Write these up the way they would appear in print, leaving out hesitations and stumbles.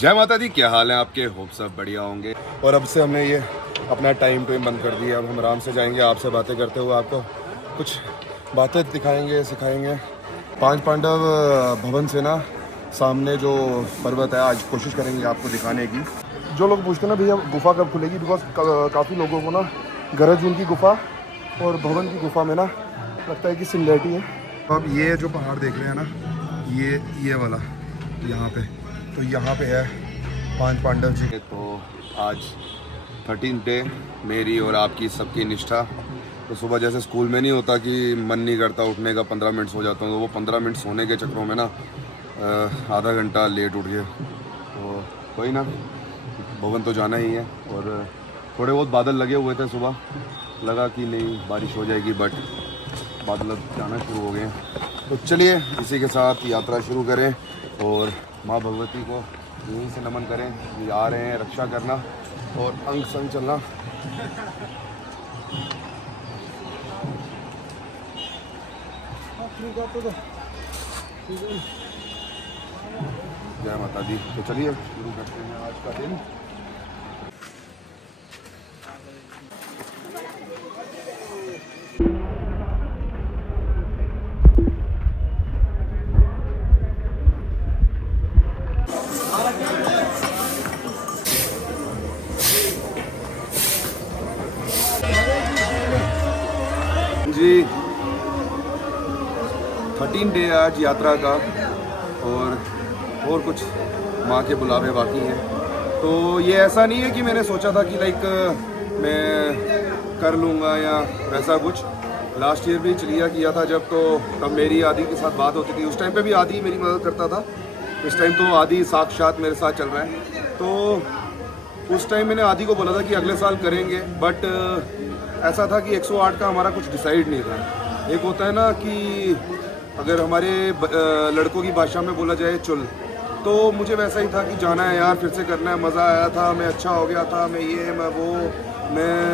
जय माता दी, क्या हाल है आपके? होप सब बढ़िया होंगे। और अब से हमने ये अपना टाइम टू बंद कर दिया। अब हम आराम से जाएंगे, आपसे बातें करते हुए आपको कुछ बातें दिखाएंगे, सिखाएंगे। पांच पांडव भवन से ना सामने जो पर्वत है, आज कोशिश करेंगे आपको दिखाने की। जो लोग पूछते हैं ना भैया गुफा कब खुलेगी, बिकॉज काफ़ी लोगों को ना गरज उनकी गुफा और भवन की गुफा में ना लगता है कि सिमिलरिटी है। अब ये जो पहाड़ देख रहे हैं ना, ये वाला यहाँ पे, तो यहाँ पे है पांच पांडव जी। तो आज 13th डे मेरी और आपकी सबकी निष्ठा। तो सुबह जैसे स्कूल में नहीं होता कि मन नहीं करता उठने का, 15 मिनट सो जाता हूँ, तो वो 15 मिनट सोने के चक्करों में ना आधा घंटा लेट उठ गया। तो कोई ना, भवन तो जाना ही है। और थोड़े बहुत बादल लगे हुए थे, सुबह लगा कि नहीं बारिश हो जाएगी, बट बादल जाना शुरू हो गए। तो चलिए इसी के साथ यात्रा शुरू करें और माँ भगवती को यहीं से नमन करें। ये आ रहे हैं रक्षा करना और अंग संग चलना। जय माता दी। तो चलिए शुरू करते हैं आज का दिन। जी 13 डे आज यात्रा का, और कुछ माँ के बुलावे बाकी हैं। तो ये ऐसा नहीं है कि मैंने सोचा था कि लाइक मैं कर लूँगा या वैसा कुछ। लास्ट ईयर भी चलिया किया था जब, तो तब मेरी आदि के साथ बात होती थी। उस टाइम पे भी आदि मेरी मदद करता था। इस टाइम तो आदि साक्षात मेरे साथ चल रहा है। तो उस टाइम मैंने आदि को बोला था कि अगले साल करेंगे, बट ऐसा था कि 108 का हमारा कुछ डिसाइड नहीं था। एक होता है ना कि अगर हमारे लड़कों की भाषा में बोला जाए चुल, तो मुझे वैसा ही था कि जाना है यार, फिर से करना है। मज़ा आया था, मैं अच्छा हो गया था, मैं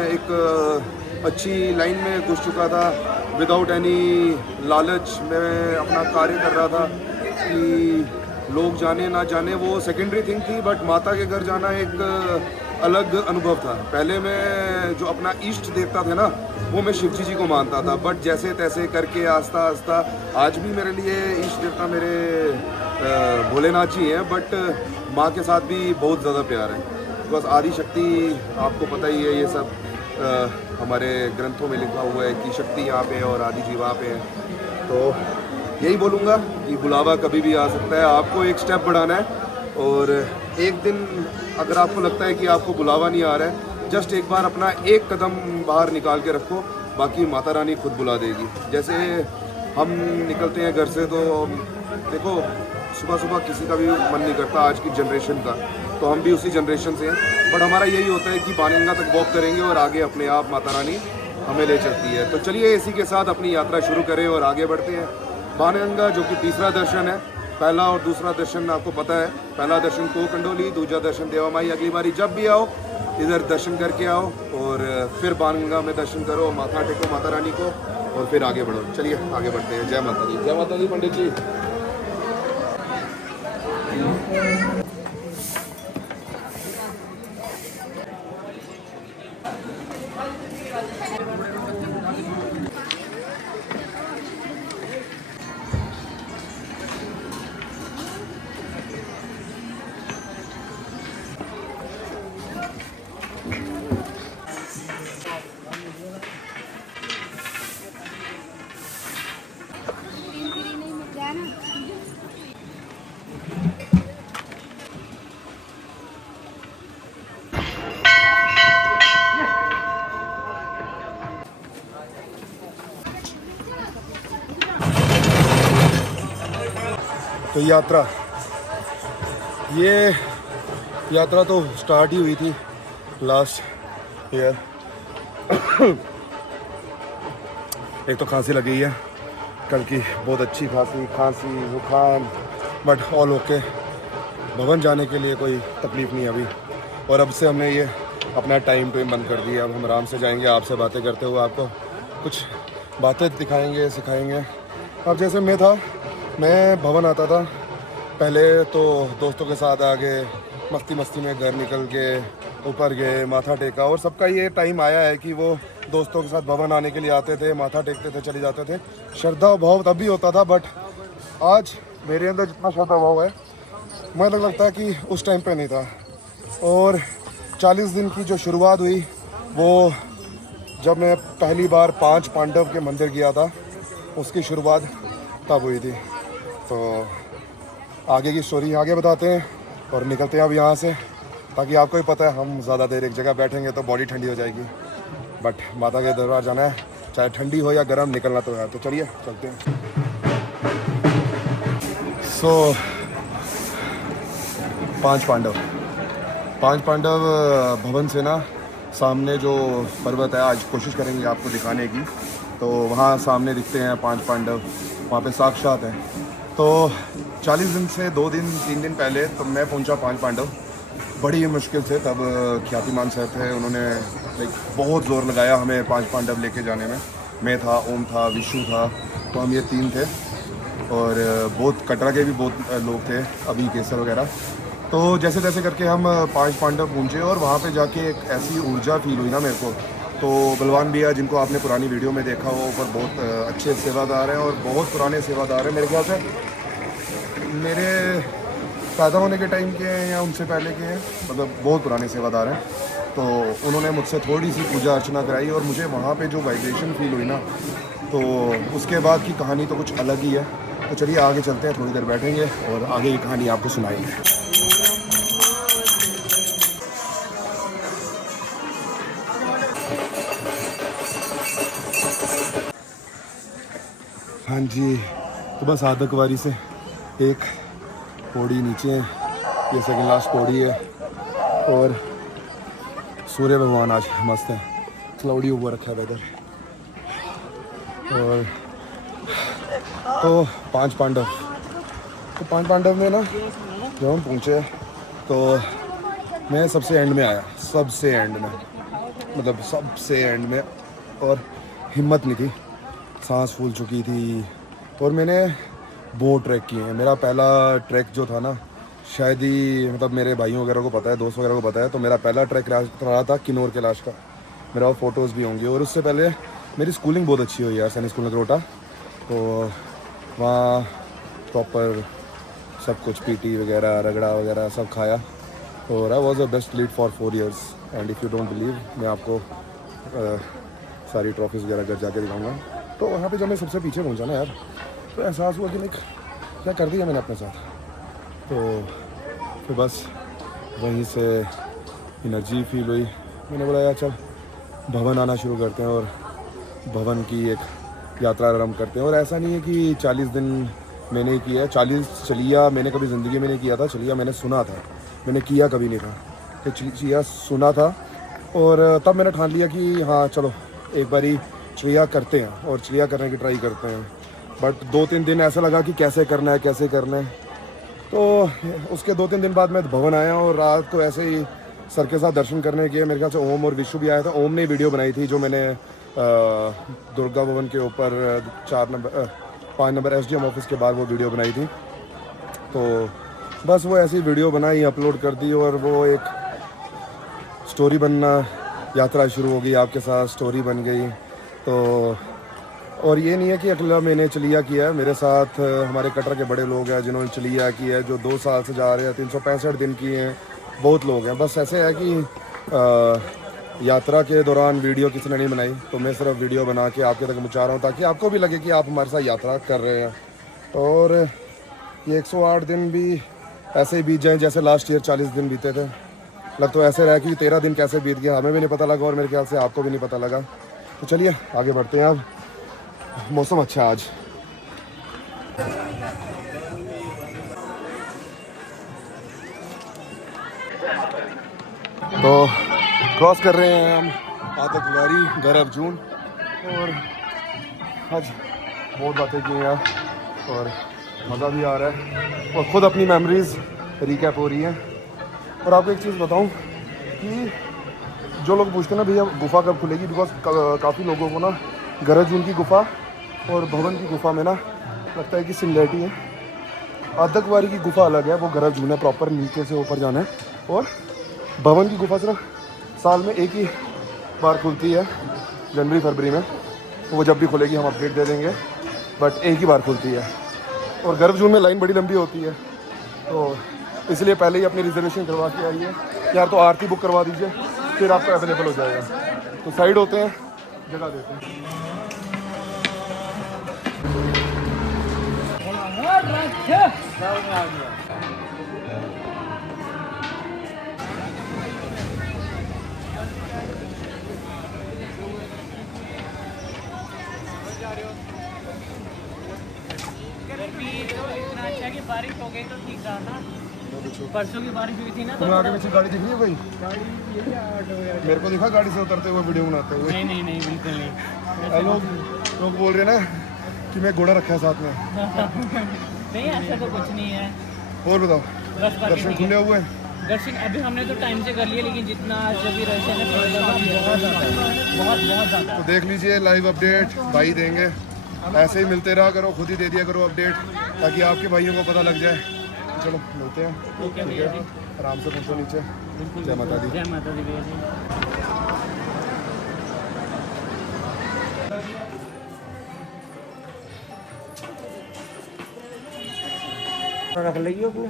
एक अच्छी लाइन में घुस चुका था। विदाउट एनी लालच मैं अपना कार्य कर रहा था कि लोग जाने ना जाने वो सेकेंडरी थिंग थी, बट माता के घर जाना एक अलग अनुभव था। पहले मैं जो अपना इष्ट देवता थे ना, वो मैं शिवजी जी को मानता था, बट जैसे तैसे करके आस्ता आस्ता आज भी मेरे लिए इष्ट देवता मेरे भोलेनाथ जी हैं, बट माँ के साथ भी बहुत ज़्यादा प्यार है। बिकॉज आदि शक्ति आपको पता ही है, ये सब हमारे ग्रंथों में लिखा हुआ है कि शक्ति यहाँ पे है और आदि जी वहाँ पे है। तो यही बोलूँगा कि बुलावा कभी भी आ सकता है, आपको एक स्टेप बढ़ाना है। और एक दिन अगर आपको लगता है कि आपको बुलावा नहीं आ रहा है, जस्ट एक बार अपना एक कदम बाहर निकाल के रखो, बाकी माता रानी खुद बुला देगी। जैसे हम निकलते हैं घर से, तो देखो सुबह सुबह किसी का भी मन नहीं करता आज की जनरेशन का, तो हम भी उसी जनरेशन से हैं। बट हमारा यही होता है कि बाणगंगा तक वॉक करेंगे और आगे अपने आप माता रानी हमें ले चलती है। तो चलिए इसी के साथ अपनी यात्रा शुरू करें और आगे बढ़ते हैं। बाणगंगा जो कि तीसरा दर्शन है, पहला और दूसरा दर्शन आपको पता है। पहला दर्शन को कंडोली, दूसरा दर्शन देवा माई। अगली बारी जब भी आओ इधर दर्शन करके आओ और फिर बाणगंगा में दर्शन करो, माथा टेको माता रानी को और फिर आगे बढ़ो। चलिए आगे बढ़ते हैं। जय माता दी। जय माता दी पंडित जी। तो ये यात्रा तो स्टार्ट ही हुई थी लास्ट ईयर। एक तो खांसी लगी है कल की, बहुत अच्छी खांसी जुकाम, बट ऑल ओके। भवन जाने के लिए कोई तकलीफ़ नहीं अभी। और अब से हमने ये अपना टाइम टू बंद कर दिया। अब हम आराम से जाएंगे, आपसे बातें करते हुए आपको कुछ बातें दिखाएंगे, सिखाएंगे। अब जैसे मैं भवन आता था पहले, तो दोस्तों के साथ आगे मस्ती मस्ती में घर निकल के ऊपर गए, माथा टेका। और सबका ये टाइम आया है कि वो दोस्तों के साथ भवन आने के लिए आते थे, माथा टेकते थे, चले जाते थे। श्रद्धा भाव तब भी होता था, बट आज मेरे अंदर जितना श्रद्धा भाव है मुझे लगता है कि उस टाइम पे नहीं था। और 40 दिन की जो शुरुआत हुई वो जब मैं पहली बार 5 पांडव के मंदिर गया था, उसकी शुरुआत तब हुई थी। तो आगे की स्टोरी आगे बताते हैं और निकलते हैं अब यहाँ से, ताकि आपको भी पता है हम ज़्यादा देर एक जगह बैठेंगे तो बॉडी ठंडी हो जाएगी। बट माता के दरबार जाना है, चाहे ठंडी हो या गर्म, निकलना तो है। तो चलिए चलते हैं। सो 5 पांडव भवन से ना सामने जो पर्वत है, आज कोशिश करेंगे आपको दिखाने की। तो वहाँ सामने दिखते हैं 5 पांडव, वहाँ पे साक्षात है। तो 40 दिन से 2 दिन 3 दिन पहले तो मैं पहुँचा 5 पांडव। बड़ी मुश्किल से, तब ख्यातिमान सर थे, उन्होंने बहुत ज़ोर लगाया हमें 5 पांडव लेके जाने में। मैं था, ओम था, विशु था, तो हम ये 3 थे। और बहुत कटरा के भी बहुत लोग थे, अभी केसर वगैरह। तो जैसे तैसे करके हम 5 पांडव पहुँचे और वहाँ पे जाके एक ऐसी ऊर्जा फील हुई ना मेरे को। तो बलवान भैया, जिनको आपने पुरानी वीडियो में देखा, वो ऊपर बहुत अच्छे सेवादार हैं और बहुत पुराने सेवादार हैं। मेरे ख्याल से मेरे पैदा होने के टाइम के हैं या उनसे पहले के हैं, मतलब बहुत पुराने सेवादार हैं। तो उन्होंने मुझसे थोड़ी सी पूजा अर्चना कराई और मुझे वहाँ पे जो वाइब्रेशन फील हुई ना, तो उसके बाद की कहानी तो कुछ अलग ही है। तो चलिए आगे चलते हैं, थोड़ी देर बैठेंगे और आगे की कहानी आपको सुनाएंगे। हाँ जी, तो बस आधा कुवारी से एक पौड़ी नीचे है, ये सेकंड लास्ट पौड़ी है। और सूर्य भगवान आज मस्त है, क्लाउडी ऊपर रखा है वेदर। और तो 5 पांडव में ना जब हम पहुँचे तो मैं सबसे एंड में आया, सबसे एंड में, मतलब सबसे एंड में। और हिम्मत नहीं थी, सांस फूल चुकी थी। और मैंने बहुत ट्रैक किए हैं। मेरा पहला ट्रैक जो था ना, शायद ही मतलब मेरे भाइयों वगैरह को पता है, दोस्त वगैरह को पता है, तो मेरा पहला ट्रैक रहा था किन्नौर कैलाश का। मेरा वो फ़ोटोज़ भी होंगे। और उससे पहले मेरी स्कूलिंग बहुत अच्छी हुई है सैनिक स्कूल नगरोटा। तो वहाँ प्रॉपर सब कुछ पीटी वगैरह, रगड़ा वगैरह सब खाया। और I was a best lead for 4 years। And if you don't believe, मैं आपको सारी ट्रॉफीज़ वगैरह घर जाके दिखाऊँगा। तो वहाँ पे जब मैं सबसे पीछे पहुँचा ना यार, तो एहसास हुआ कि लाइक क्या कर दिया मैंने अपने साथ। तो फिर बस वहीं से एनर्जी फील हुई। मैंने बोला यार चल भवन आना शुरू करते हैं और भवन की एक यात्रा आरम्भ करते हैं। और ऐसा नहीं है कि 40 दिन मैंने किया है, 40 चलिया मैंने कभी ज़िंदगी में नहीं किया था। चलिया मैंने सुना था, मैंने किया कभी नहीं था। तो चलिया सुना था और तब मैंने ठान लिया कि हाँ चलो एक बारी चलिया करते हैं और चलिया करने की ट्राई करते हैं। बट 2-3 दिन ऐसा लगा कि कैसे करना है। तो उसके 2-3 दिन बाद मैं भवन आया और रात को ऐसे ही सर के साथ दर्शन करने के, मेरे ख्याल से ओम और विशु भी आया था। ओम ने वीडियो बनाई थी जो मैंने दुर्गा भवन के ऊपर 5 नंबर SDM ऑफिस के बाहर वो वीडियो बनाई थी। तो बस वो ऐसी वीडियो बनाई, अपलोड कर दी और वो एक स्टोरी बनना, यात्रा शुरू हो गई, आपके साथ स्टोरी बन गई। तो और ये नहीं है कि अकेला मैंने चलिया किया है, मेरे साथ हमारे कटरा के बड़े लोग हैं जिन्होंने चलिया किया है, जो 2 साल से जा रहे हैं, 365 दिन किए हैं, बहुत लोग हैं। बस ऐसे है कि यात्रा के दौरान वीडियो किसी ने नहीं बनाई, तो मैं सिर्फ वीडियो बना के आपके तक पहुँचा रहा हूँ ताकि आपको भी लगे कि आप हमारे साथ यात्रा कर रहे हैं। और ये 108 दिन भी ऐसे ही बीत जाएँ जैसे लास्ट ईयर 40 दिन बीते थे। लग तो ऐसे रहा कि 13 दिन कैसे बीत गया हमें भी नहीं पता लगा और मेरे ख्याल से आपको भी नहीं पता लगा। तो चलिए आगे बढ़ते हैं। अब मौसम अच्छा है आज। तो क्रॉस कर रहे हैं हम आधा कुवारी, घर अर्जुन। और आज बहुत बातें की हैं और मज़ा भी आ रहा है और ख़ुद अपनी मेमोरीज़ रिकैप हो रही हैं। और आपको एक चीज़ बताऊं कि जो लोग पूछते हैं ना भैया गुफ़ा कब खुलेगी, बिकॉज काफ़ी लोगों को ना घर अर्जुन की गुफ़ा और भवन की गुफ़ा में ना लगता है कि सिमिलरिटी है। आधा कुवारी की गुफ़ा अलग है, वो घर अर्जुन है, प्रॉपर नीचे से ऊपर जाना है। और भवन की गुफा सिर्फ साल में एक ही बार खुलती है, जनवरी फरवरी में। तो वो जब भी खुलेगी हम अपडेट दे देंगे, बट एक ही बार खुलती है। और गर्भजून में लाइन बड़ी लंबी होती है, तो इसलिए पहले ही अपनी रिजर्वेशन करवा के आइए यार। तो आरती बुक करवा दीजिए, फिर आपको अवेलेबल हो जाएगा। तो साइड होते हैं, जगह देते हैं। इतना अच्छा कि बारिश हो गई तो ठीक रहा था। परसों की बारिश हुई थी ना, तो आगे पीछे गाड़ी दिख रही है भाई? मेरे को दिखा गाड़ी से उतरते हुए, वीडियो बनाते हुए। नहीं नहीं नहीं, बिल्कुल नहीं। लोग बोल रहे हैं ना कि मैं घोड़ा रखा है साथ में। नहीं, ऐसा तो कुछ नहीं है। और बताओ, बस दर्शन खुले हुए हैं? दर्शन अभी हमने तो टाइम से कर लिए, लेकिन जितना आज अभी रश है बहुत ज़्यादा। तो देख लीजिए लाइव अपडेट भाई देंगे, ऐसे ही मिलते रहा करो, खुद ही दे दिया करो अपडेट, ताकि आपके भाइयों को पता लग जाए। चलो मिलते हैं, ठीक है? आराम से पहुँचो नीचे। जय माता दी। जय माता दी भैया जी। रख लीजिए को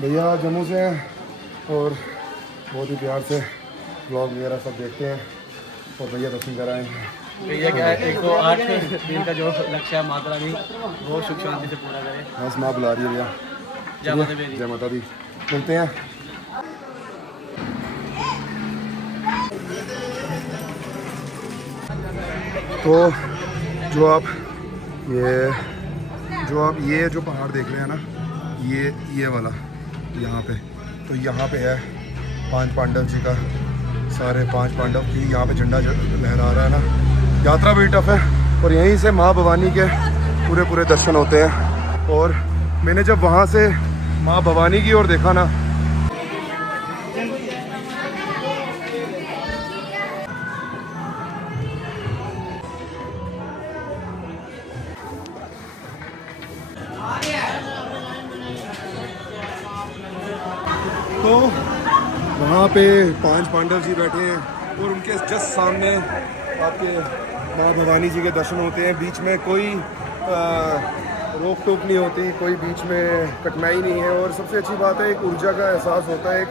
भैया जम्मू से हैं और बहुत ही प्यार से ब्लॉग वगैरह सब देखते हैं, और भैया दर्शन कराएँ। भैया क्या है, 108 दिन का जो लक्ष्य है माता रानी वो सुख शांति से पूरा करे। बस माँ बुला रही है भैया। जय माता दी। जय माता दी। मिलते हैं। तो जो आप ये जो पहाड़ देख रहे हैं ना, ये वाला यहाँ पे, तो यहाँ पे है 5 पांडव जी का, सारे 5 पांडव की यहाँ पे झंडा लहरा रहा है ना। यात्रा भी टफ है, और यहीं से माँ भवानी के पूरे दर्शन होते हैं। और मैंने जब वहाँ से माँ भवानी की ओर देखा ना, तो वहाँ पे 5 पांडव जी बैठे हैं, और उनके जस्ट सामने आपके माँ भवानी जी के दर्शन होते हैं। बीच में कोई रोक टोक नहीं होती, कोई बीच में कठिनाई नहीं है, और सबसे अच्छी बात है एक ऊर्जा का एहसास होता है, एक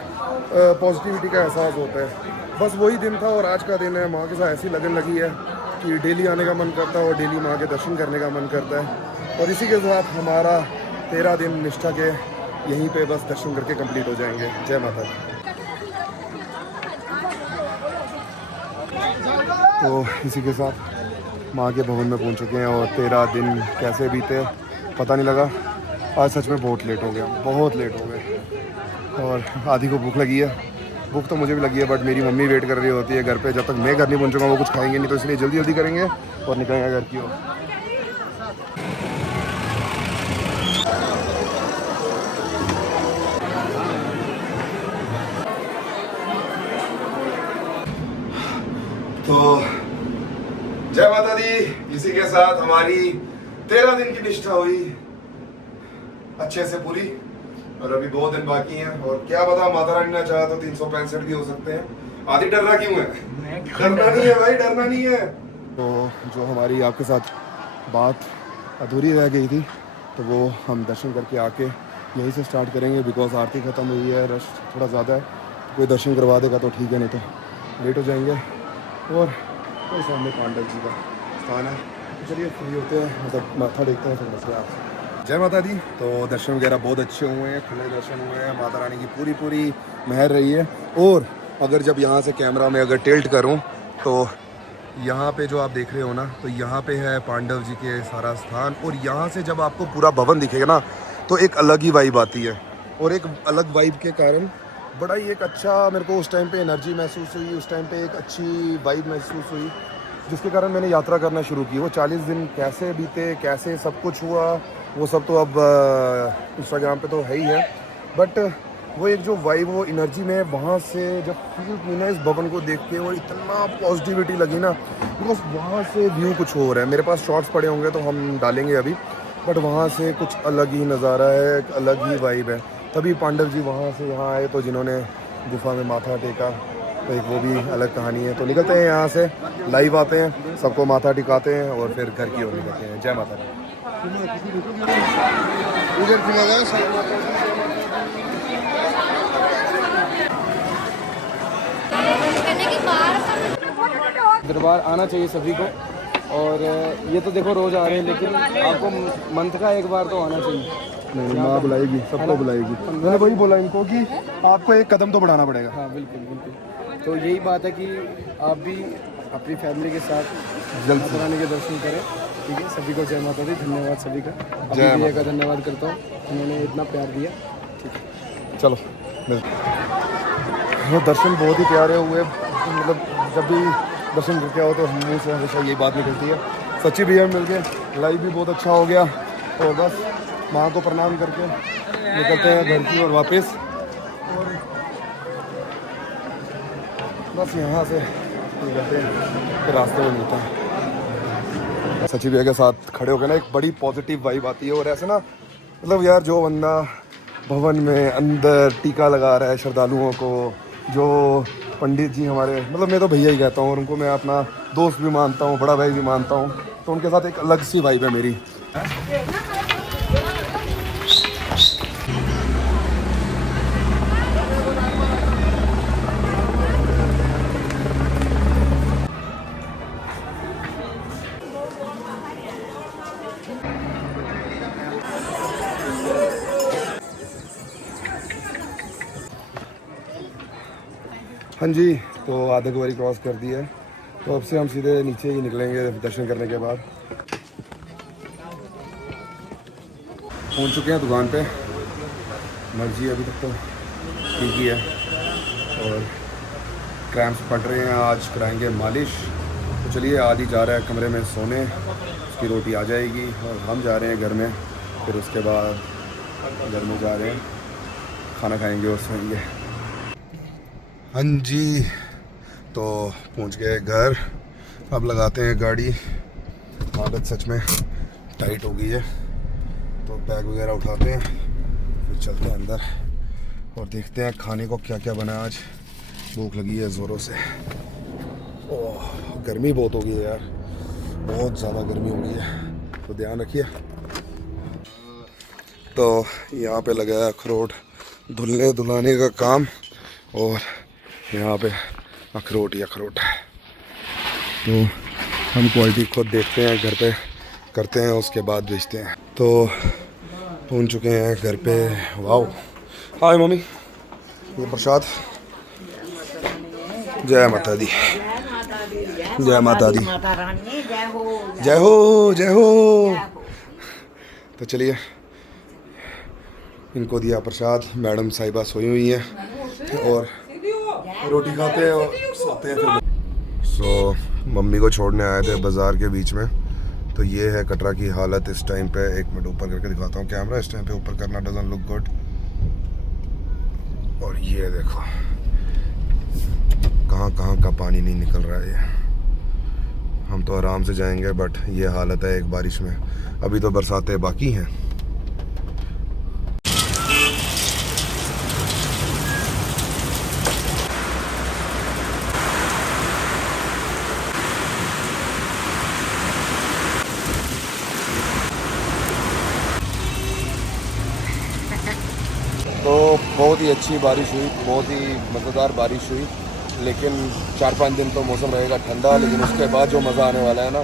पॉजिटिविटी का एहसास होता है। बस वही दिन था, और आज का दिन है। माँ के साथ ऐसी लगन लगी है कि डेली आने का मन करता है, और डेली माँ के दर्शन करने का मन करता है। और इसी के साथ हमारा 13 दिन निष्ठा के यहीं पे बस दर्शन करके कंप्लीट हो जाएंगे। जय माता दी। तो इसी के साथ माँ के भवन में पहुँच चुके हैं, और 13 दिन कैसे बीते पता नहीं लगा। आज सच में बहुत लेट हो गया, बहुत लेट हो गए, और आधी को भूख लगी है। भूख तो मुझे भी लगी है, बट मेरी मम्मी वेट कर रही होती है घर पे। जब तक मैं घर नहीं पहुँचूंगा वो कुछ खाएंगे नहीं, तो इसलिए जल्दी जल्दी करेंगे और निकलेंगे घर की ओर। तो जय माता दी। इसी के साथ हमारी 13 दिन की निष्ठा हुई अच्छे से पूरी, और अभी 2 दिन बाकी हैं। और क्या पता माता रानी ने चाहा तो 365 भी हो सकते हैं। आदि डर रहा क्यों है? डरना नहीं है भाई, डरना नहीं है। तो जो हमारी आपके साथ बात अधूरी रह गई थी, तो वो हम दर्शन करके आके यहीं से स्टार्ट करेंगे, बिकॉज आरती ख़त्म हुई है, रश थोड़ा ज़्यादा है। कोई दर्शन करवा देगा तो ठीक है, नहीं तो लेट हो जाएंगे। और कोई सामने पांडव जी का स्थान है। चलिए फ्री होते हैं, मतलब माथा देखते हैं, फिर बस आपसे। जय माता दी। तो दर्शन वगैरह बहुत अच्छे हुए हैं, खुले दर्शन हुए हैं। माता रानी की पूरी मेहर रही है। और अगर जब यहाँ से कैमरा में अगर टिल्ट करूँ तो यहाँ पे जो आप देख रहे हो ना, तो यहाँ पे है पांडव जी के सारा स्थान। और यहाँ से जब आपको पूरा भवन दिखेगा ना, तो एक अलग ही वाइब आती है। और एक अलग वाइब के कारण बड़ा ही एक अच्छा, मेरे को उस टाइम पे एनर्जी महसूस हुई, उस टाइम पे एक अच्छी वाइब महसूस हुई, जिसके कारण मैंने यात्रा करना शुरू की। वो 40 दिन कैसे बीते, कैसे सब कुछ हुआ, वो सब तो अब इंस्टाग्राम पे तो है ही है, बट वो एक जो वाइब, वो एनर्जी में वहाँ से जब फील की ना इस भवन को देख के, और इतना पॉजिटिविटी लगी ना, बिकॉज वहाँ से व्यू कुछ और है। मेरे पास शॉर्ट्स पड़े होंगे तो हम डालेंगे अभी, बट वहाँ से कुछ अलग ही नज़ारा है, एक अलग ही वाइब है। तभी पांडव जी वहाँ से यहाँ आए, तो जिन्होंने गुफा में माथा टेका, तो एक वो भी अलग कहानी है। तो निकलते हैं यहाँ से, लाइव आते हैं, सबको माथा टिकाते हैं और फिर घर की ओर निकलते हैं। जय माता दी। दरबार आना चाहिए सभी को, और ये तो देखो रोज़ आ रहे हैं, लेकिन आपको मंथ का एक बार तो आना चाहिए। नहीं, माँ बुलाएगी, सबको बुलाएगी। मैंने वही बोला इनको कि आपको एक कदम तो बढ़ाना पड़ेगा। हाँ बिल्कुल बिल्कुल। तो यही बात है कि आप भी अपनी फैमिली के साथ जल्द माता रानी के दर्शन करें। ठीक है, सभी को जय माता दी। धन्यवाद सभी का। जय अभी का धन्यवाद करता हूँ, उन्होंने इतना प्यार दिया। ठीक है, चलो वो दर्शन बहुत ही प्यारे हुए। मतलब जब भी दर्शन करके आओ तो मुँह से हमेशा यही बात निकलती है, सच्ची भैया मिल गए, लाइव भी बहुत अच्छा हो गया। और बस माँ को प्रणाम करके निकलते हैं घर की ओर वापस, और बस यहाँ से निकलते हैं, फिर रास्ते में मिलता है। सच्ची भैया के साथ खड़े होकर ना एक बड़ी पॉजिटिव वाइब आती है। और ऐसे ना, मतलब यार, जो बंदा भवन में अंदर टीका लगा रहा है श्रद्धालुओं को, जो पंडित जी हमारे, मतलब मैं तो भैया ही कहता हूँ, और उनको मैं अपना दोस्त भी मानता हूँ, बड़ा भाई भी मानता हूँ, तो उनके साथ एक अलग सी वाइब है मेरी। हाँ जी, तो आधे कुंवारी क्रॉस कर दी है, तो अब से हम सीधे नीचे ही निकलेंगे दर्शन करने के बाद। पहुंच चुके हैं दुकान पे, मर्जी अभी तक तो ठीक ही है, और क्रैम्प्स पड़ रहे हैं, आज कराएंगे मालिश। तो चलिए, आदि जा रहा है कमरे में सोने, उसकी रोटी आ जाएगी, और हम जा रहे हैं घर में, फिर उसके बाद घर में जा रहे हैं, खाना खाएंगे और सोएंगे। हाँ जी, तो पहुंच गए घर, अब लगाते हैं गाड़ी। आदत सच में टाइट हो गई है, तो बैग वगैरह उठाते हैं, फिर चलते हैं अंदर और देखते हैं खाने को क्या क्या बना है आज। भूख लगी है ज़ोरों से। ओह, गर्मी बहुत हो गई है यार, बहुत ज़्यादा गर्मी हो गई है, तो ध्यान रखिए। तो यहाँ पे लगा है अखरोट धुलने धुलाने का काम, और यहाँ पे अखरोट ही अखरोट है। तो हम क्वालिटी खुद देखते हैं, घर पे करते हैं, उसके बाद बेचते हैं। तो पहुँच चुके हैं घर पे। वाओ, हाय मम्मी, ये प्रसाद। जय माता दी, जय माता दी, जय हो जय हो। तो चलिए, इनको दिया प्रसाद, मैडम साहिबा सोई हुई हैं, और रोटी खाते हैं और सोते हैं फिर। सो मम्मी को छोड़ने आए थे बाज़ार के बीच में। तो ये है कटरा की हालत इस टाइम पे। एक मिनट ऊपर करके दिखाता हूँ कैमरा, इस टाइम पे ऊपर करना डजंट लुक गुड। और ये देखो कहाँ कहाँ का पानी नहीं निकल रहा है। हम तो आराम से जाएंगे, बट ये हालत है एक बारिश में। अभी तो बरसातें बाकी हैं। तो बहुत ही अच्छी बारिश हुई, बहुत ही मज़ेदार बारिश हुई। लेकिन 4-5 दिन तो मौसम रहेगा ठंडा, लेकिन उसके बाद जो मज़ा आने वाला है ना,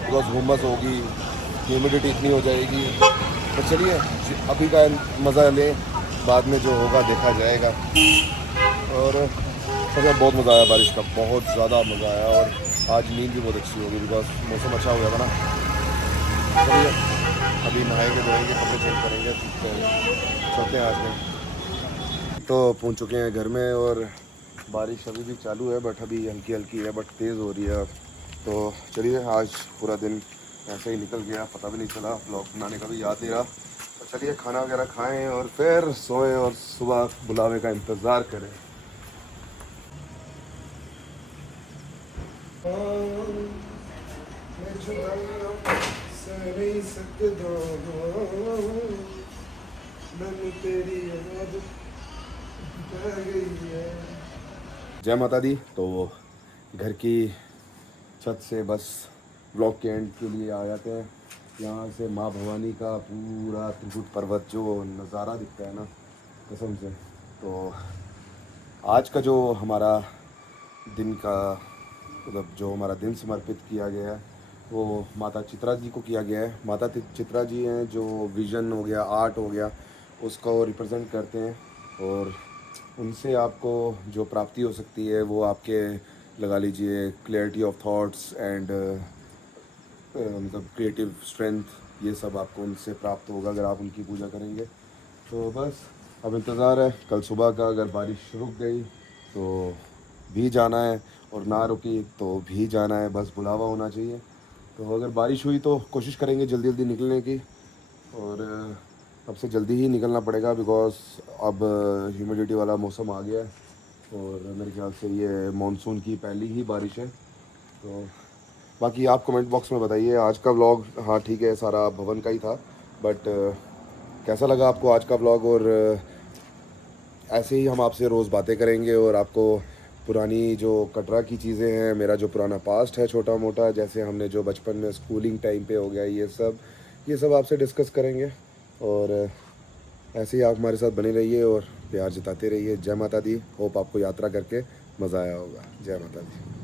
बिकॉज हुमस होगी, ह्यूमिडिटी इतनी हो जाएगी। तो चलिए अभी का मज़ा लें, बाद में जो होगा देखा जाएगा। और सच में बहुत मज़ा आया बारिश का, बहुत ज़्यादा मज़ा आया। और आज नींद भी बहुत अच्छी होगी, बिकॉज मौसम अच्छा हो गया था ना। चलिए अभी नहाएंगे धोएंगे, कपड़े चेंज करेंगे, चलते हैं आज में। तो पहुंच चुके हैं घर में, और बारिश अभी भी चालू है, बट अभी हल्की हल्की है, बट तेज़ हो रही है अब। तो चलिए आज पूरा दिन ऐसे ही निकल गया, पता भी नहीं चला, ब्लॉग बनाने का भी याद नहीं रहा। तो चलिए खाना वगैरह खाएं और फिर सोएं और सुबह बुलावे का इंतज़ार करें। जय माता दी। तो घर की छत से बस ब्लॉग के एंड के लिए आ जाते हैं। यहाँ से माँ भवानी का पूरा त्रिकुट पर्वत जो नज़ारा दिखता है ना, कसम से। तो आज का जो हमारा दिन का मतलब जो हमारा दिन समर्पित किया गया है वो माता चित्रा जी को किया गया है। माता चित्रा जी हैं जो विज़न हो गया, आर्ट हो गया, उसको रिप्रेजेंट करते हैं। और उनसे आपको जो प्राप्ति हो सकती है वो आपके लगा लीजिए क्लैरिटी ऑफ थॉट्स एंड मतलब क्रिएटिव स्ट्रेंथ, ये सब आपको उनसे प्राप्त होगा अगर आप उनकी पूजा करेंगे। तो बस अब इंतज़ार है कल सुबह का। अगर बारिश रुक गई तो भी जाना है और ना रुकी तो भी जाना है, बस बुलावा होना चाहिए। तो अगर बारिश हुई तो कोशिश करेंगे जल्दी जल्दी निकलने की, और अब से जल्दी ही निकलना पड़ेगा बिकॉज अब ह्यूमिडिटी वाला मौसम आ गया है और मेरे ख्याल से ये मानसून की पहली ही बारिश है। तो बाकी आप कमेंट बॉक्स में बताइए आज का व्लॉग। हाँ ठीक है, सारा भवन का ही था, बट कैसा लगा आपको आज का व्लॉग। और ऐसे ही हम आपसे रोज़ बातें करेंगे और आपको पुरानी जो कटरा की चीज़ें हैं, मेरा जो पुराना पास्ट है छोटा मोटा, जैसे हमने जो बचपन में स्कूलिंग टाइम पे हो गया, ये सब आपसे डिस्कस करेंगे। और ऐसे ही आप हमारे साथ बने रहिए और प्यार जताते रहिए। जय माता दी। होप आपको यात्रा करके मज़ा आया होगा। जय माता दी।